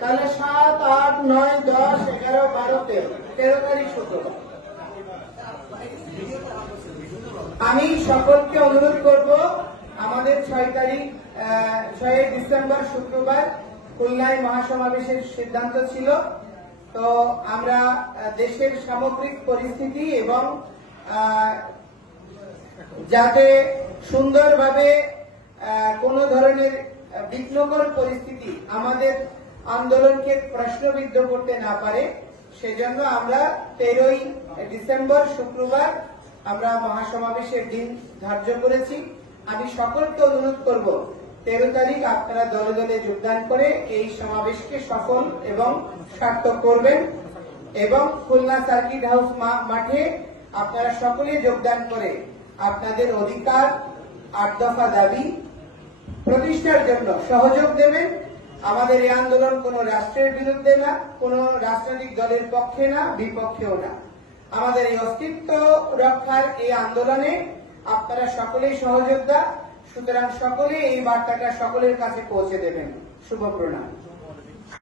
তাহলে 7, 8, 9, 10, 11, 12, 13 তারিখ শুক্রবার। আমি সকলকে অনুরোধ করব, আমাদের 6 ডিসেম্বর শুক্রবার খুলনায় মহাসমাবেশের সিদ্ধান্ত ছিল। তো আমরা দেশের সামগ্রিক পরিস্থিতি এবং যাতে সুন্দরভাবে কোনো ধরনের বিঘ্নকর পরিস্থিতি আমাদের আন্দোলনকে প্রশ্নবিদ্ধ করতে না পারে, সেজন্য আমরা 13 ডিসেম্বর শুক্রবার আমরা মহাসমাবেশের দিন ধার্য করেছি। আমি সকলকে অনুরোধ করব 13 তারিখ আপনারা দলে দলে যোগদান করে এই সমাবেশকে সফল এবং সার্থক করবেন এবং খুলনা সার্কিট হাউস মাঠে আপনারা সকলে যোগদান করে আপনাদের অধিকার 8 দফা দাবি প্রতিষ্ঠার জন্য সহযোগ দেবেন। আমাদের এই আন্দোলন কোন রাষ্ট্রের বিরুদ্ধে না, কোন রাজনৈতিক দলের পক্ষে না, বিপক্ষেও না। আমাদের এই অস্তিত্ব রক্ষার এই আন্দোলনে আপনারা সকলেই সহযোদ্ধা। সুতরাং সকলে এই বার্তাটা সকলের কাছে পৌঁছে দেবেন। শুভ প্রণাম।